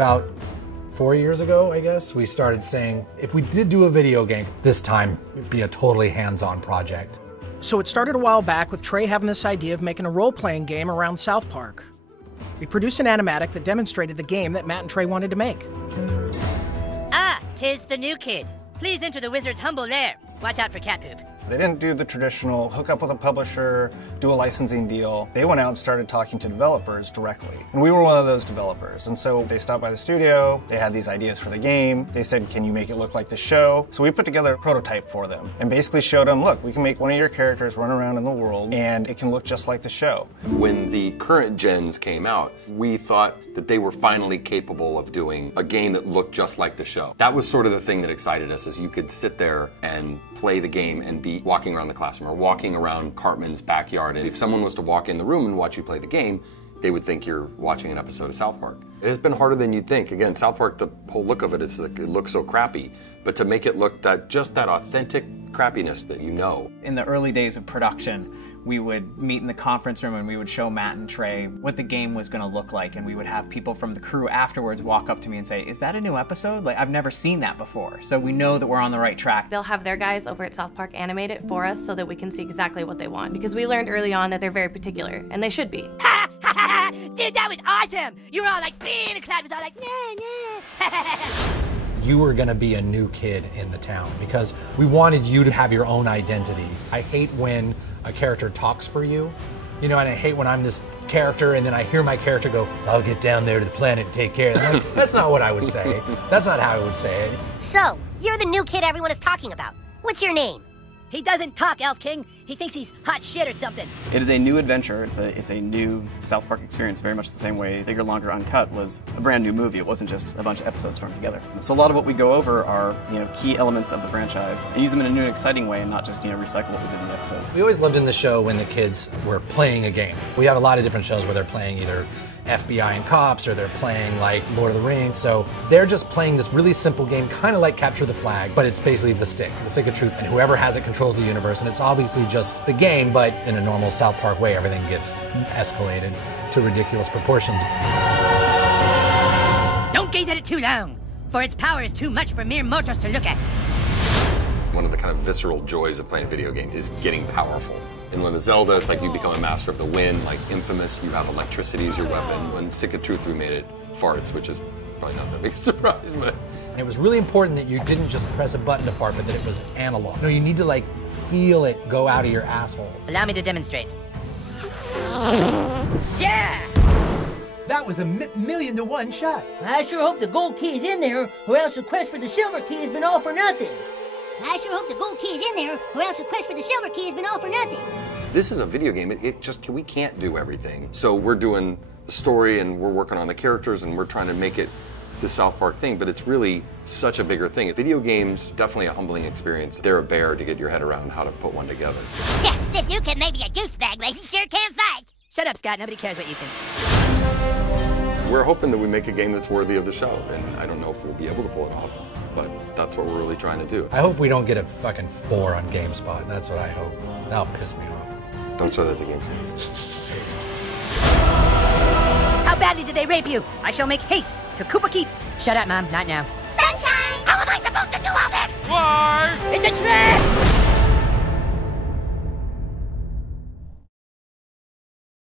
about 4 years ago, I guess, we started saying, if we did do a video game, this time it'd be a totally hands-on project. So it started a while back with Trey having this idea of making a role-playing game around South Park. We produced an animatic that demonstrated the game that Matt and Trey wanted to make. Ah, 'tis the new kid. Please enter the wizard's humble lair. Watch out for cat poop. They didn't do the traditional hook up with a publisher, do a licensing deal. They went out and started talking to developers directly. And we were one of those developers. And so they stopped by the studio, they had these ideas for the game. They said, can you make it look like the show? So we put together a prototype for them and basically showed them, look, we can make one of your characters run around in the world and it can look just like the show. When the current gens came out, we thought that they were finally capable of doing a game that looked just like the show. That was sort of the thing that excited us, is you could sit there and play the game and be walking around the classroom or walking around Cartman's backyard. And if someone was to walk in the room and watch you play the game, they would think you're watching an episode of South Park. It has been harder than you'd think. Again, South Park, the whole look of it, is like, it looks so crappy. But to make it look just that authentic crappiness that you know. In the early days of production, we would meet in the conference room and we would show Matt and Trey what the game was going to look like, and we would have people from the crew afterwards walk up to me and say, is that a new episode? Like, I've never seen that before. So we know that we're on the right track. They'll have their guys over at South Park animate it for us so that we can see exactly what they want, because we learned early on that they're very particular, and they should be. Ha ha ha! Dude, that was awesome! You were all like, and the crowd was all like, nah. You were gonna be a new kid in the town because we wanted you to have your own identity. I hate when a character talks for you, you know, and I hate when I'm this character and then I hear my character go, I'll get down there to the planet and take care of them. That's not what I would say. That's not how I would say it. So, you're the new kid everyone is talking about. What's your name? He doesn't talk, Elf King. He thinks he's hot shit or something. It is a new adventure. It's a new South Park experience, very much the same way Bigger, Longer, Uncut was a brand new movie. It wasn't just a bunch of episodes thrown together. So a lot of what we go over are, key elements of the franchise and use them in a new and exciting way, and not just, recycle what we did in the episodes. We always loved in the show when the kids were playing a game. We have a lot of different shows where they're playing either FBI and cops, or they're playing like Lord of the Rings. So they're just playing this really simple game, kind of like Capture the Flag, but it's basically the stick of truth, and whoever has it controls the universe, and it's obviously just the game, but in a normal South Park way, everything gets escalated to ridiculous proportions. Don't gaze at it too long, for its power is too much for mere mortals to look at. One of the kind of visceral joys of playing a video game is getting powerful. And when the Zelda, it's like you become a master of the wind, like Infamous, you have electricity as your weapon. When Stick of Truth, we made it farts, which is probably not that big a surprise, but. And it was really important that you didn't just press a button to fart, but that it was analog. No, you need to like feel it go out of your asshole. Allow me to demonstrate. Yeah! That was a million to one shot. I sure hope the gold key is in there, or else the quest for the silver key has been all for nothing. I sure hope the gold key is in there, or else the quest for the silver key has been all for nothing. This is a video game. We can't do everything. So we're doing the story and we're working on the characters and we're trying to make it the South Park thing, but it's really such a bigger thing. Video games, definitely a humbling experience. They're a bear to get your head around how to put one together. Yeah, this new kid may be a douchebag, but he sure can fight. Shut up, Scott. Nobody cares what you think. We're hoping that we make a game that's worthy of the show, and I don't know if we'll be able to pull it off, but that's what we're really trying to do. I hope we don't get a fucking 4 on GameSpot. That's what I hope. That'll piss me off. Don't show that to GameSpot. How badly did they rape you? I shall make haste to Koopa Keep. Shut up, Mom. Not now. Sunshine! How am I supposed to do all this? Why? It's a trap!